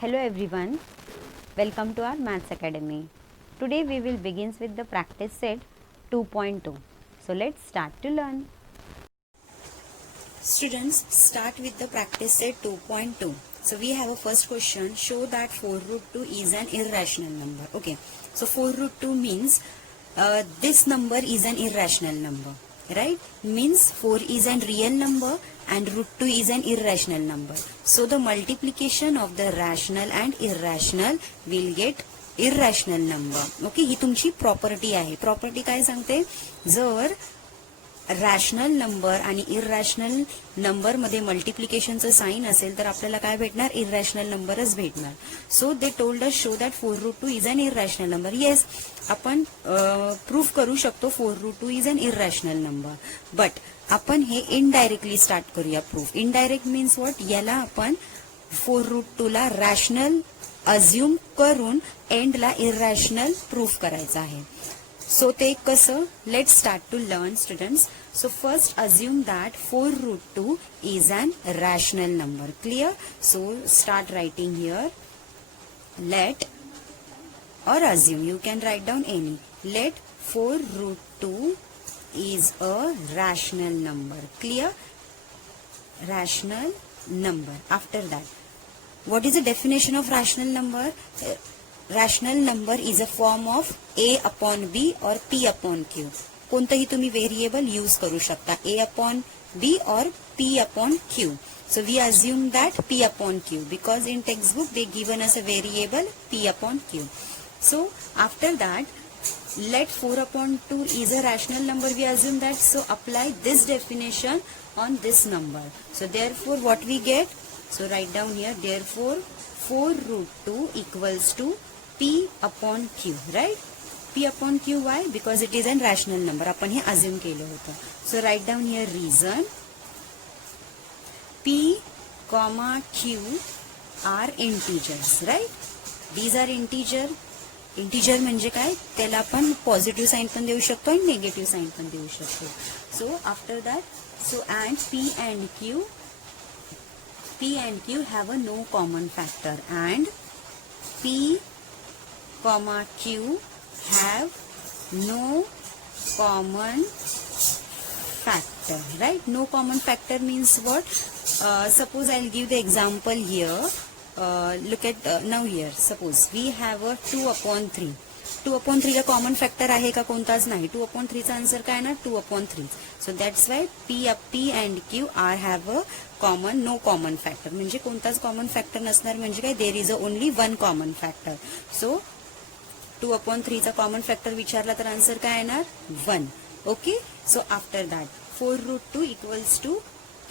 Hello everyone, welcome to our Maths Academy. Today we will begin with the practice set 2.2. So let's start to learn. Students, start with the practice set 2.2. So we have a first question. Show that 4 root 2 is an irrational number. Okay. So 4 root 2 means this number is an irrational number. Right? Means 4 is an real number and root 2 is an irrational number. So the multiplication of the rational and irrational will get irrational number. Okay. ही तुमची property आहे. Property काय सांगते? जर rational number आणि इररॅशनल number मध्ये मल्टिप्लिकेशनचं sign असेल तर आपल्याला काय भेटणार? इररॅशनल नंबरच भेटणार. So they told us show that 4 root 2 is an irrational number. Yes, आपण प्रूफ करू शकतो 4 root 2 is an irrational number. But आपण हे इनडायरेक्टली स्टार्ट करूया प्रूफ. Indirect means what? याला आपण 4 रूट 2 ला रॅशनल अज्युम करून एंडला इररॅशनल प्रूफ करायचं आहे. So take कसं? Let's start to learn, students. So first assume that 4 root 2 is an rational number. Clear? So start writing here. Let or assume. You can write down any. Let 4 root 2 is a rational number. Clear? Rational number. After that, what is the definition of rational number? Rational number is a form of a upon b or p upon q. कोणतंही तुम्ही variable use करू शकता. a upon b or p upon q. So we assume that p upon q because in textbook they given us a variable p upon q. So after that, let 4 upon 2 is a rational number. We assume that. So apply this definition on this number. So therefore what we get? So write down here. Therefore 4 root 2 equals to p upon q, right? p upon q. Why? Because it is a rational number. आपण हे assume केलं होतं. So write down here reason. p comma q are integers, right? These are integer. Integer म्हणजे काय? त्याला आपण positive sign पण देऊ शकतो आणि निगेटिव्ह साइन पण देऊ शकतो. So after that, so and p and q have a no common factor and p comma q have no common factor, right? No common factor means what? Suppose I'll give the example here. Look at now here. Suppose we have a 2 upon 3. 2 upon 3 La common factor आहे का? कोणताच नाही. 2 upon 3 चा answer काय ना? 2 upon 3. So that's why p and q are have a common no common factor. म्हणजे कोणताच common factor नसणार. म्हणजे काय? There is a only one common factor. So 2 upon 3 चा कॉमन फॅक्टर विचारला तर आन्सर काय येणार? 1. Okay. So after that 4 root 2 equals to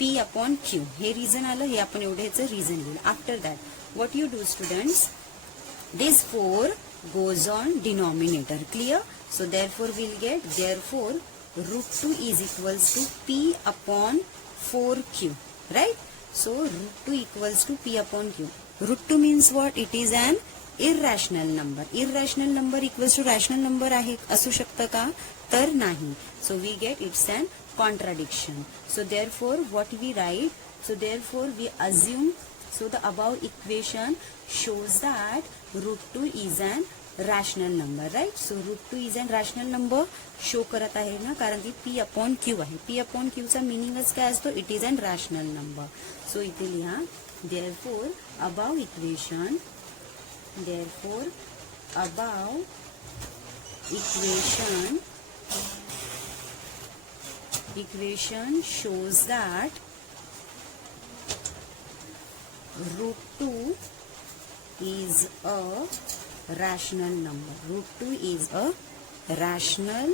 p upon q. हे रिझन आलं. हे आपण एवढेच रिझन लिहिलं. After that what you do students? This 4 goes on denominator. Clear? So therefore we'll get therefore root 2 is equals to p upon 4q, right? So root 2 equals to p upon q. Root 2 means what? It is an irrational number. Irrational number equals to rational number आहे असू शकतं का? तर नाही. So we get it's an contradiction. So therefore what we write? So therefore we assume. So the above equation shows that root 2 is an rational number, right? So root 2 is an rational number show करत आहे ना, कारण की p upon q आहे. p upon q चा मीनिंगच काय असतो? It is an rational number. So इथे लिहा therefore above equation shows that root 2 is a rational number. Root 2 is a rational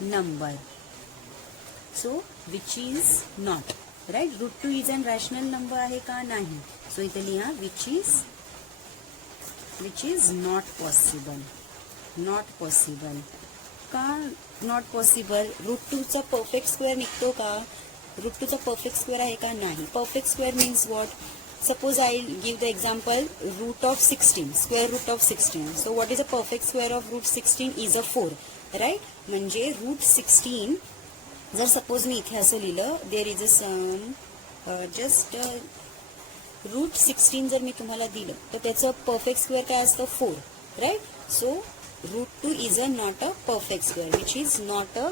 number. So which is not, right? Root 2 is a rational number आहे का? नाही. So इथे लिहा which is not possible. Not possible. का not possible? root 2 चा perfect square निघतो का? root 2 चा perfect square आहे का? नाही. perfect square means what? Suppose I give the example root of 16, square root of 16. So what is the perfect square of root 16? Is a 4, right? म्हणजे root 16 जर suppose मी इथे असं लिहिलं, there is a sum just root 16 जर मी तुम्हाला दिलं तर त्याचं परफेक्ट स्क्वेअर काय असतं 4, right. So root 2 is not a perfect square which is not a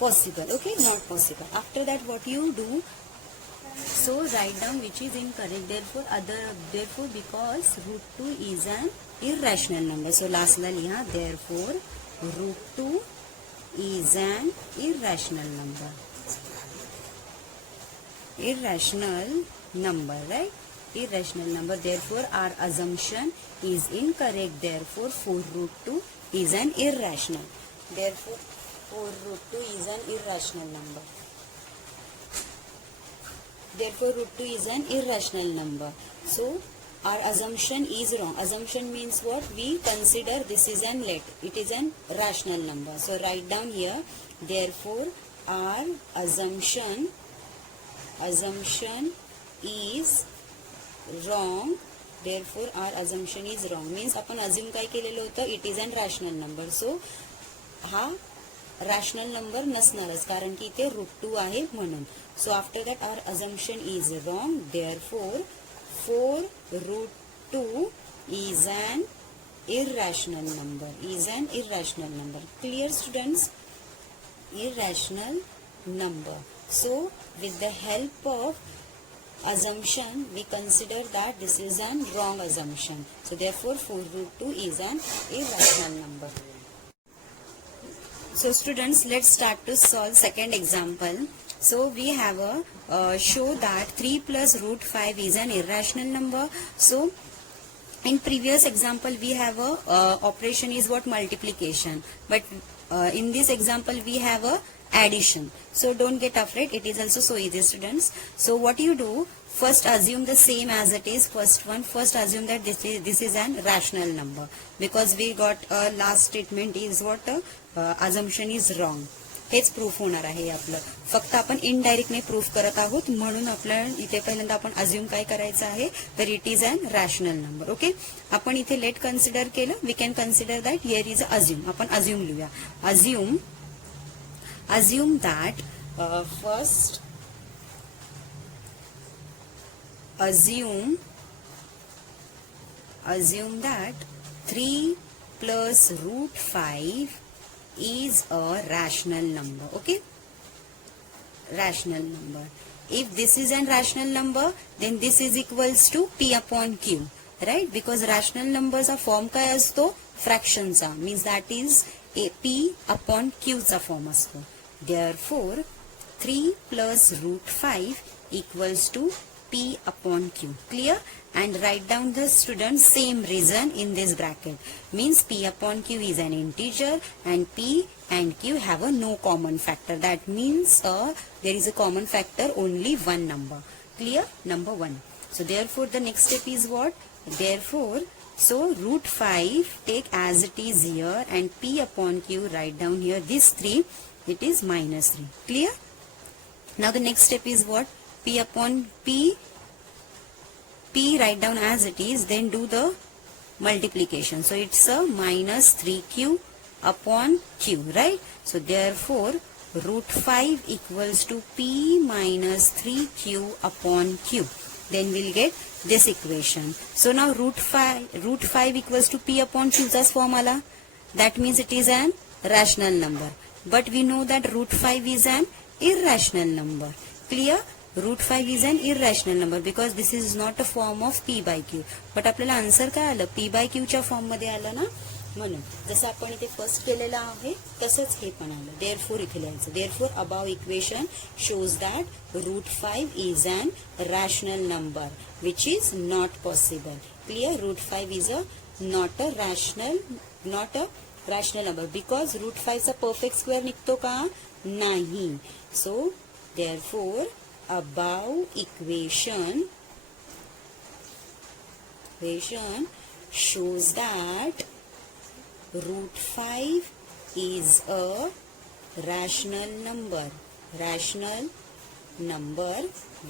possible. Okay, not possible. After that what you do, so write down which is incorrect. Therefore because root 2 is an irrational number, so last la liha, therefore root 2 is an irrational number. Irrational number, right? Irrational number. Therefore our assumption is incorrect. Therefore 4 root 2 is an irrational. Therefore 4 root 2 is an irrational number. Therefore root 2 is an irrational number. So our assumption is wrong. Assumption means what? We consider this is an it is an rational number. So write down here, therefore our assumption is wrong. Therefore our assumption is wrong means आपण assume काय केलेलं होतं, it is an rational number. So हा rational number नसणारच कारण की इथे root 2 आहे म्हणून. So after that our assumption is wrong. Therefore 4 root 2 is an irrational number. Clear students? Irrational number. So with the help of assumption we consider that this is an wrong assumption. So therefore 4 root 2 is an irrational number. So students, let's start to solve second example. So we have a show that 3 plus root 5 is an irrational number. So in previous example we have a operation is what? Multiplication. But in this example we have a addition. So don't get afraid, it is also so easy students. So what you do, first assume the same as it is. First assume that this is an rational number because we got last statement is what? Assumption is wrong. H proof होणार आहे आपलं. फक्त आपण indirectly proof करत आहोत म्हणून आपल्याला इथे पहिल्यांदा आपण अज्युम काय करायचं आहे, तर it is an rational number. Okay, आपण इथे लेट कन्सिडर केलं, we can consider that here is assume. आपण अज्युम लिहूया. Assume that first assume that 3 plus root 5 is a rational number. Okay, rational number. If this is a rational number, then this is equals to p upon q, right? Because rational numbers are form काय असतो, fractions चा, means that is a p upon q चा form असतो. Therefore 3 plus root 5 equals to p upon q. Clear? And write down the student same reason in this bracket, means p upon q is an integer and p and q have a no common factor. That means there is a common factor only one number. Clear? Number 1. So therefore the next step is what? Therefore so root 5 take as it is here and p upon q write down here this 3, it is minus 3. Clear? Now the next step is what? P upon p write down as it is, then do the multiplication. So it's a minus 3q upon q, right? So therefore root 5 equals to p minus 3q upon q. Then we'll get this equation. So now root 5 equals to p upon q as formula. That means it is an rational number. But we know that root 5 is an irrational number. Clear? Root 5 is an irrational number because this is not a form of p by q. But आपल्याला answer काय आलं, p by q च्या form मध्ये आलं ना, म्हणून जसं आपण इथे फर्स्ट केलेलं आहे तसंच हे पण आलं. देअरफोर इथे लिहायचं. Therefore above equation shows that root 5 is an rational number which is not possible. Clear? Root 5 is not a rational number because root 5 चा परफेक्ट स्क्वेअर निघतो का? नाही. सो therefore above equation shows that root 5 is a rational number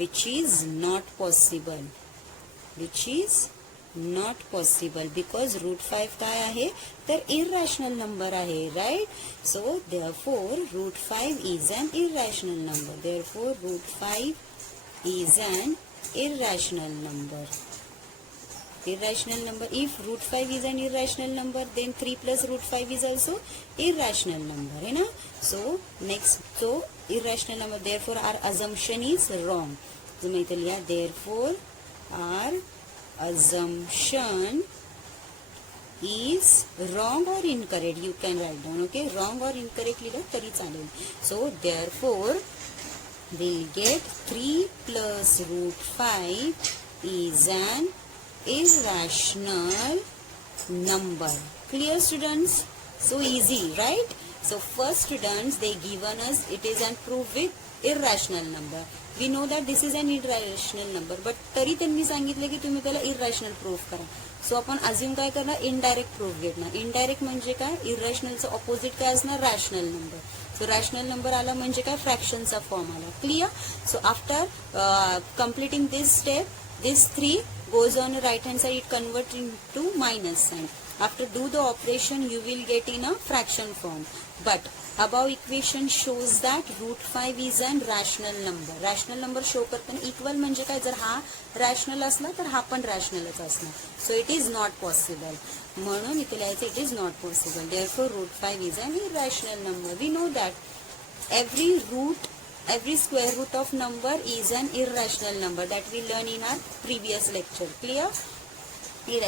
which is not possible because root 5 काय आहे, तर irrational number आहे, right? So therefore root 5 is an irrational number. Therefore root 5 is an irrational number. Irrational number. If root 5 is an irrational number, then 3 plus root 5 is also irrational number, है ना? So next, so irrational number. Therefore our assumption is wrong. So मैं इधर लिया, therefore our assumption is wrong or incorrect. You can write down, okay? Wrong or incorrect लिहिलं तरी चालेल. So therefore we'll get 3 plus root 5 is an irrational number. Clear, students? So easy, right? So first, students, they given us it is an proof with irrational number. We know that this is an irrational number, but तरी त्यांनी सांगितले की तुम्ही त्याला irrational proof करा. सो आपण assume काय करणार, इनडायरेक्ट प्रूफ घेणार. इनडायरेक्ट म्हणजे काय, इरेशनलचं ऑपोजिट काय असणार, रॅशनल नंबर. सो रॅशनल नंबर आला म्हणजे काय, फ्रॅक्शनचा फॉर्म आला. Clear? So after completing this step, this 3 goes on the right hand side, it converts into minus sign. After do the operation, you will get in a fraction form. But above equation shows that root 5 is an rational number. Rational number show करताना equal म्हणजे काय, जर हा rational असला तर हा पण रॅशनलच असणार. सो इट इज नॉट पॉसिबल. म्हणून इथे लिहायचं it is not possible. Therefore root 5 is an irrational number. We know that every square root of number is an irrational number, that we learn in our previous lecture. Clear?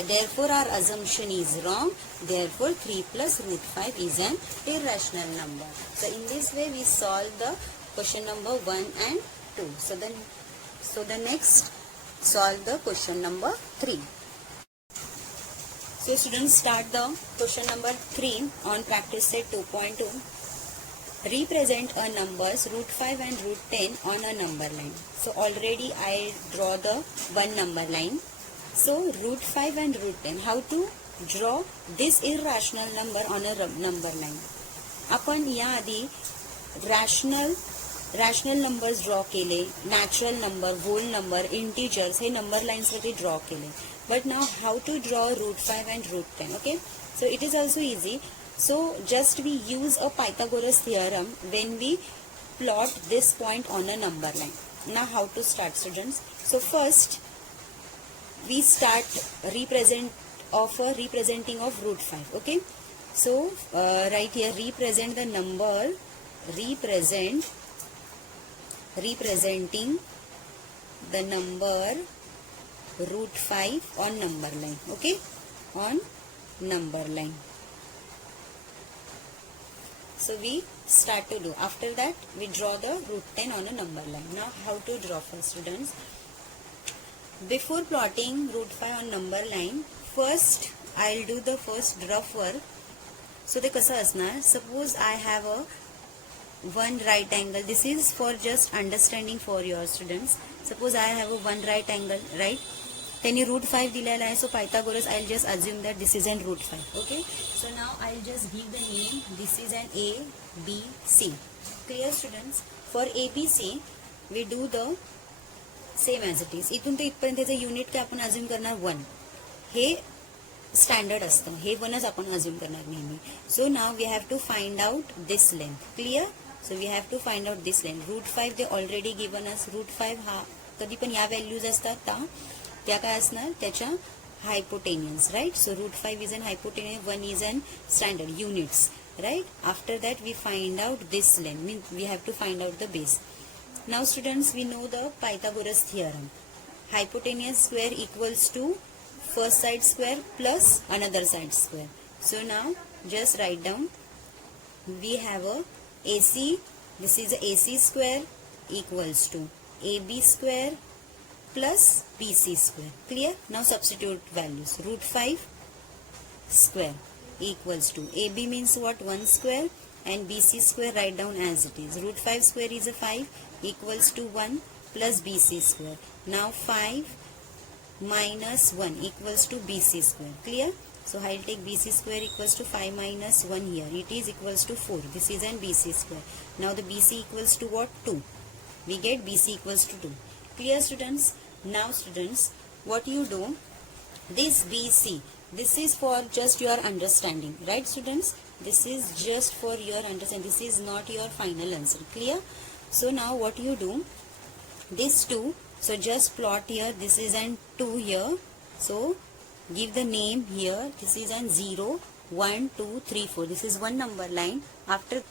Therefore our assumption is wrong. Therefore 3 plus root 5 is an irrational number. So in this way we solve the question number 1 and 2. So the next, solve the question number 3. So students, start the question number 3 on practice set 2.2. Represent a numbers root 5 and root 10 on a number line. So already I draw the one number line. So root 5 and root 10. How to draw this irrational number on a number line? आपण या आधी rational numbers draw केले, natural number, whole number, integers हे number lines वरती draw केले. But now how to draw root 5 and root 10? Okay, so it is also easy. So just we use a Pythagoras theorem when we plot this point on a number line. Now how to start, students? So first we start representing of root 5. Okay, so right here represent the number, representing the number root 5 on number line. Okay, on number line. So we start to do. After that we draw the root 10 on a number line. Now how to draw first, students? Before plotting root 5 on number line, first I'll do the first rough work. So ते कसं असणार, suppose I have a one right angle. This is for just understanding for your students. Suppose I have a one right angle, right? त्यांनी root 5 दिलेला आहे. So Pythagoras, I'll just assume that this is an root 5. Okay, so now I'll just give the name. This is an A, B, C. Clear, students? For A, B, C we do the same as it is. इथून ते इथपर्यंतचे unit काय आपण assume करणार 1. हे standard असतं, हे 1च आपण assume करणार नेहमी. So now we have to find out this length. Clear? So we have to find out this length. Root 5 they already given us. Root 5 हा कधी पण या व्हॅल्यूज असतात त्या काय असणार, त्याच्या hypotenuse, right? So root 5 is an hypotenuse, 1 is an standard units, right? After that we find out this length, means we have to find out the base. Now students, we know the Pythagoras theorem. Hypotenuse square equals to first side square plus another side square. So now just write down, we have a AC, this is a AC square equals to AB square plus BC square. Clear? Now substitute values. Root 5 square equals to AB means what? 1 square, and BC square write down as it is. Root 5 square is a 5 equals to 1 plus BC square. Now 5 minus 1 equals to BC square. Clear? So I'll take BC square equals to 5 minus 1 here. It is equals to 4. This is an BC square. Now the BC equals to what? 2. We get BC equals to 2. Clear, students? Now students, what you do, this BC, this is for just your understanding, right students? This is just for your understanding. This is not your final answer. Clear? So now what you do, these two So just plot here. This is an 2 here. So give the name here. This is an 0, 1, 2, 3, 4. This is one number line. After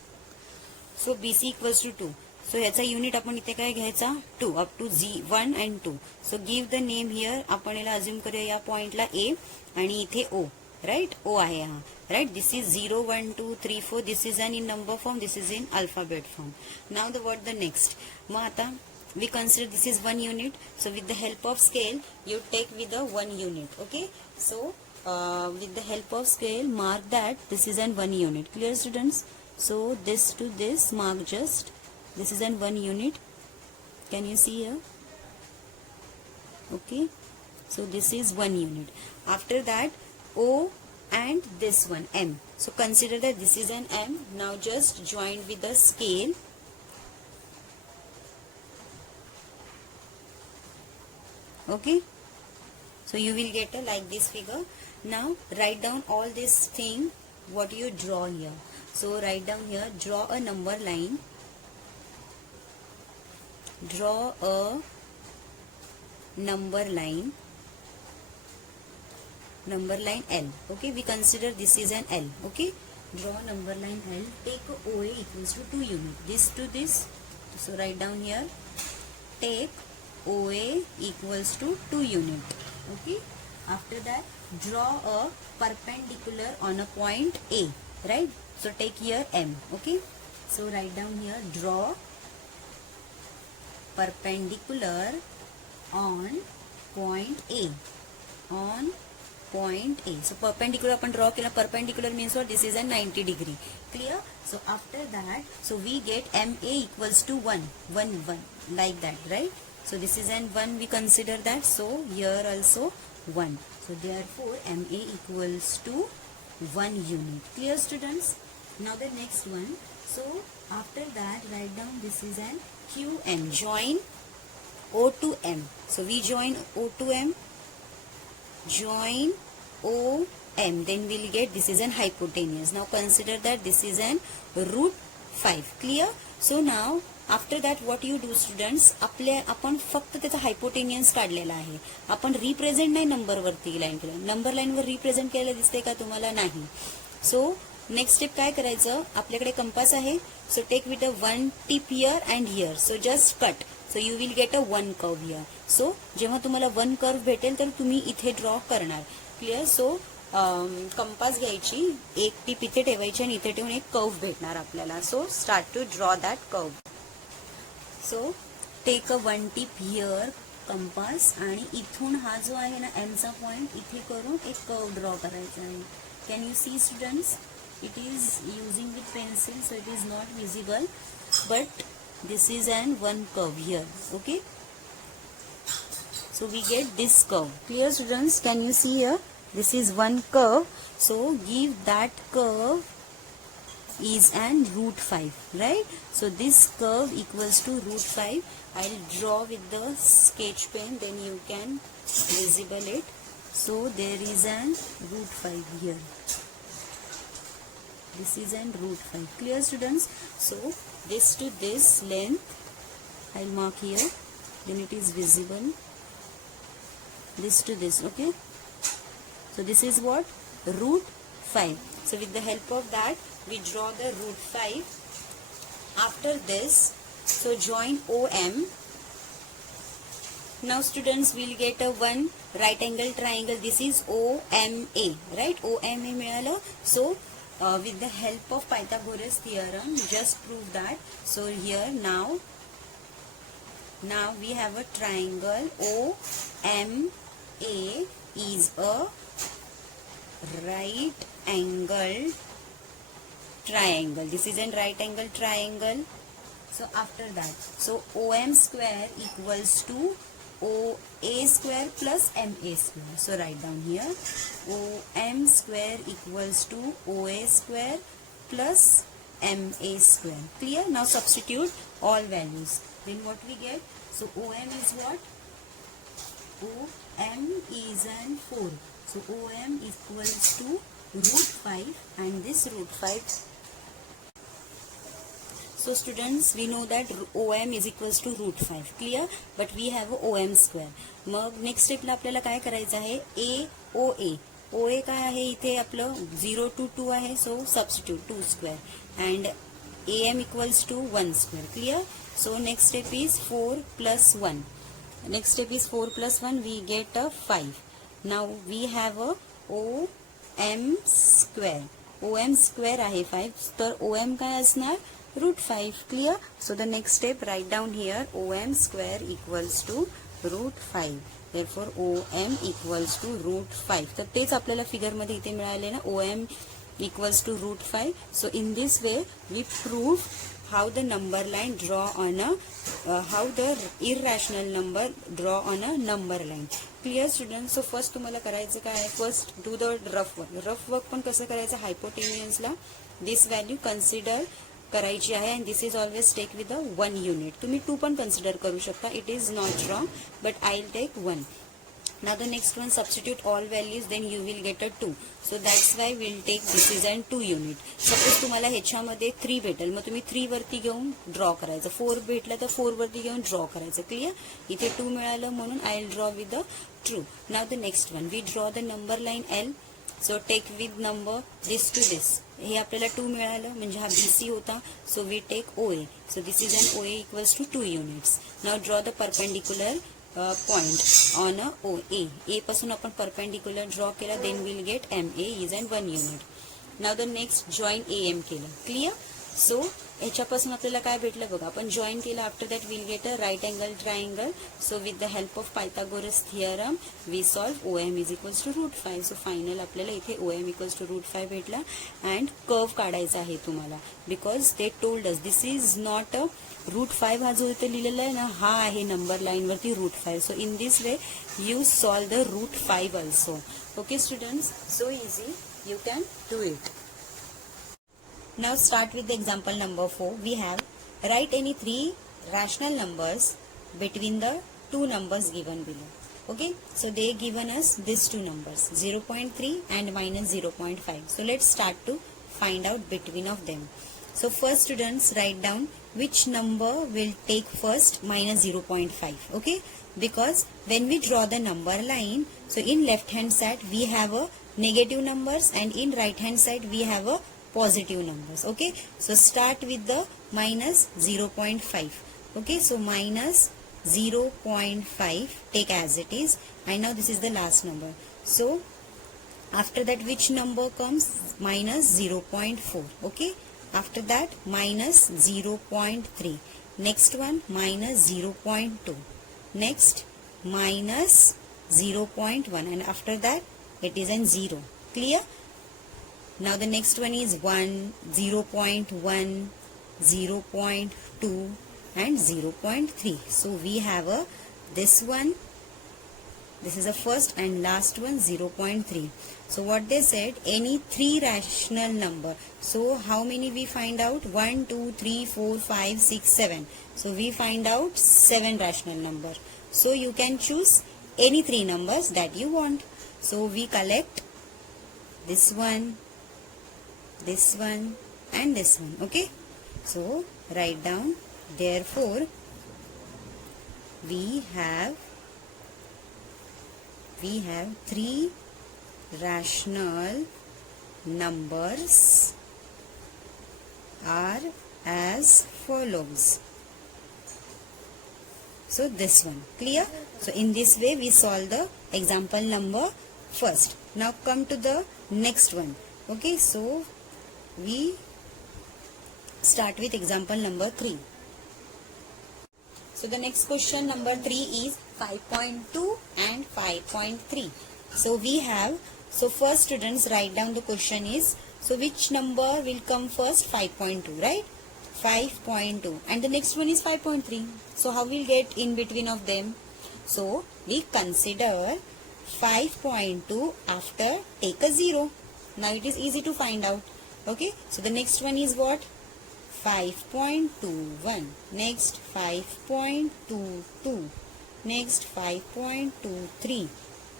so BC equals to 2. So ह्याचा unit आपण इथे काय घ्यायचा 2 up to 1 and 2. So give the name here. आपण याला assume करूया या पॉइंटला A आणि इथे O. Right? O आहे हा. Right? This is 0, 1, 2, 3, 4. This is an in number form. This is in alphabet form. Now the next. मग आता we consider this is 1 unit. So with the help of scale, you take with the 1 unit. Okay? So with the help of scale, mark that this is an 1 unit. Clear, students? So this to this, mark just. This is an 1 unit. Can you see here? Okay. So this is 1 unit. After that, O and this one, M. So consider that this is an M. Now just join with the scale. Okay. So you will get a like this figure. Now write down all this thing what you draw here. So write down here, draw a number line. Draw a number line. Number line L. Okay, we consider this is an L. Okay, draw number line L. Take OA equals to 2 unit. This to this. So write down here. Take OA equals to 2 unit. Okay. After that, draw a perpendicular on a point A. Right. So take here M. Okay. So write down here. Draw perpendicular on point A. On point A. So perpendicular upon draw केला. Perpendicular means what? This is a 90 degree. Clear? So after that, so we get MA equals to 1. 1, 1. Like that, right? So this is an 1, we consider that. So here also 1. So therefore MA equals to 1 unit. Clear, students? Now the next one. So after that, write down this is an QM. Join O to M. So we join O to M. Join O M. Then we'll get this is an hypotenuse. Now consider that this is an root 5. Clear? So now after that what you do students आपण फक्त त्याचा हायपोटेनियन्स काढलेला आहे. आपण represent नाही नंबरवरती line केलं. Number लाईनवर रिप्रेझेंट केलेलं दिसते का तुम्हाला? नाही. सो नेक्स्ट स्टेप काय करायचं? आपल्याकडे कंपास आहे. So take with a 1 tip here and here. So just cut. So you will get a 1 curve here. सो जेव्हा तुम्हाला 1 कर्व भेटेल तर तुम्ही इथे ड्रॉ करणार. क्लिअर? सो कंपास घ्यायची, एक टिप इथे ठेवायची आणि इथे ठेवून एक कर्व भेटणार आपल्याला. So start to draw that curve. So take a 1 tip here compass आणि इथून हा जो आहे ना एमचा पॉइंट इथे करून एक कर्व ड्रॉ करायचा आहे. Can you see students? It is using with pencil, so it is not visible, but this is an 1 curve here. Okay, so we get this curve. Clear students? Can you see here? This is 1 curve. So give that curve is an root 5, right? So this curve equals to root 5. I'll draw with the sketch pen, then you can visible it. So there is an root 5 here. This is an root 5. Clear students? So this to this length I'll mark here, then it is visible. This to this, okay? So this is what? Root 5. So with the help of that, we draw the root 5. After this, so join OM. Now students, will get a 1 right angle triangle. This is OMA, right? OMA मिळालं. So with the help of Pythagoras theorem, just prove that. So here now we have a triangle OMA is a right angle triangle. This is a right angle triangle. So after that, so OM square equals to OA square plus MA square. So write down here, OM square equals to OA square plus MA square. Clear? Now substitute all values. Then what we get? So OM is what? OM is an 4. So OM equals to root 5 and this root 5. So So students, we know that OM is equals to root 5. Clear? But we have a OM square. मग next स्टेपला आपल्याला काय करायचं आहे, AOA. OA काय आहे इथे आपलं 0 to 2 आहे, so substitute 2 square and AM equals to 1 square. Clear? So next step is 4 plus 1. Next step is 4 plus 1, we get a 5. Now we have a OM square. OM square आहे 5, तर OM काय असणार, root 5. Clear? So the next step, write down here OM square equals to root 5. Therefore OM equals to root 5. तर तेच आपल्याला figure मध्ये इथे मिळाले ना, OM equals to root 5. So in this way we prove how the number line draw on a how the irrational number draw on a number line. Clear students? So first तुम्हाला करायचं काय आहे, first do the rough work. rough work पण कसं करायचं, हायपोटेन्युअसला this value consider करायची आहे and this is always take with the 1 unit. तुम्ही 2 पण consider करू शकता, it is not wrong, but I'll take 1. Now the next one, substitute all values, then you will get a 2. So that's why we'll take this is an 2 unit. Suppose तुम्हाला ह्याच्यामध्ये 3 भेटेल, मग तुम्ही 3 वरती घेऊन ड्रॉ करायचं, 4 भेटलं तर 4 वरती घेऊन ड्रॉ करायचं. क्लियर? इथे 2 मिळालं म्हणून I will draw with the true. Now the next one, we draw the number line L. So take with number this to this. हे आपल्याला 2 मिळालं म्हणजे हा BC होता, so we take OA. So this is an OA equals to 2 units. Now draw the perpendicular point on a OA. A पासून आपण perpendicular draw केला, then will get MA is an 1 unit. Now the next join AM केलं. Clear? So ह्याच्यापासून आपल्याला काय भेटलं बघा, आपण जॉईन केलं, after that will get a right angle triangle. So with the help of Pythagoras theorem we solve OM is equals to root 5. So final आपल्याला इथे OM इक्वल्स टू रूट 5 भेटला. अँड कर्व काढायचा आहे तुम्हाला, because they told us this is not a root 5. हा जो इथे लिहिलेला आहे ना, हा आहे नंबर लाईन वरती root 5. So in this way you solve the root 5 also. Okay students, so easy, you can do it. Now start with the example number 4. We have write any 3 rational numbers between the two numbers given below. Okay, so they given us these two numbers 0.3 and minus 0.5. So let's start to find out between of them. So first students, write down which number will take first minus 0.5. Okay, because when we draw the number line, so in left hand side we have a negative numbers and in right hand side we have a positive numbers. Okay, so start with the minus 0.5. Okay, so minus 0.5 take as it is, and now this is the last number. So after that which number comes, minus 0.4. Okay, after that minus 0.3, next one minus 0.2, next minus 0.1, and after that it is an 0. Clear? Now the next one is 1, 0.1, 0.2 and 0.3. So we have a this one, this is the first and last one, 0.3. So what they said, any 3 rational number. So how many we find out? 1, 2, 3, 4, 5, 6, 7. So we find out 7 rational number. So you can choose any 3 numbers that you want. So we collect this one, this one and this one. Okay, so write down, therefore we have 3 rational numbers are as follows. So this one. Clear? So in this way we solve the example number first. Now come to the next one. Okay, so we start with example number 3. So the next question number 3 is 5.2 and 5.3. So we have, so first students write down the question is, so which number will come first? 5.2, right? 5.2, and the next one is 5.3. So how we'll get in between of them? So we consider 5.2 after take a 0. Now it is easy to find out. Okay, so the next one is what? 5.21, next 5.22, next 5.23,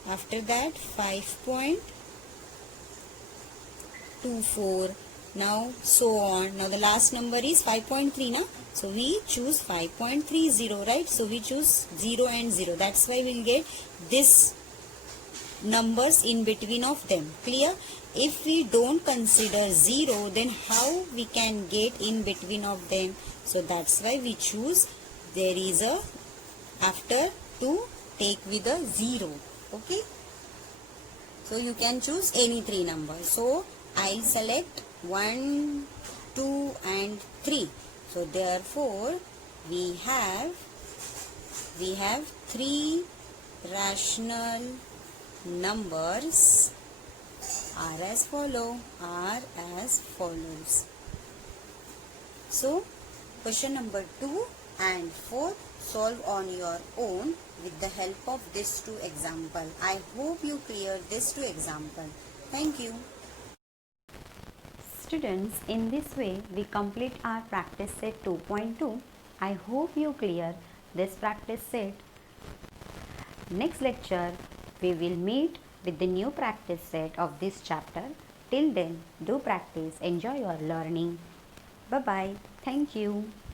after that 5.24, now so on. Now the last number is 5.3 na, so we choose 5.30, right? So we choose 0 and 0, that's why we'll get this numbers in between of them. Clear? If we don't consider 0, then how we can get in between of them? So that's why we choose there is a after to take with a 0. Okay, so you can choose any three numbers. So I'll select 1, 2 and 3. So therefore we have 3 rational numbers are as follows. So question number 2 and 4 solve on your own with the help of these two example. I hope you cleared these two example. Thank you. Students, in this way we complete our practice set 2.2. I hope you clear this practice set. Next lecture we will meet with the new practice set of this chapter. Till then, do practice, enjoy your learning. Bye bye. Thank you.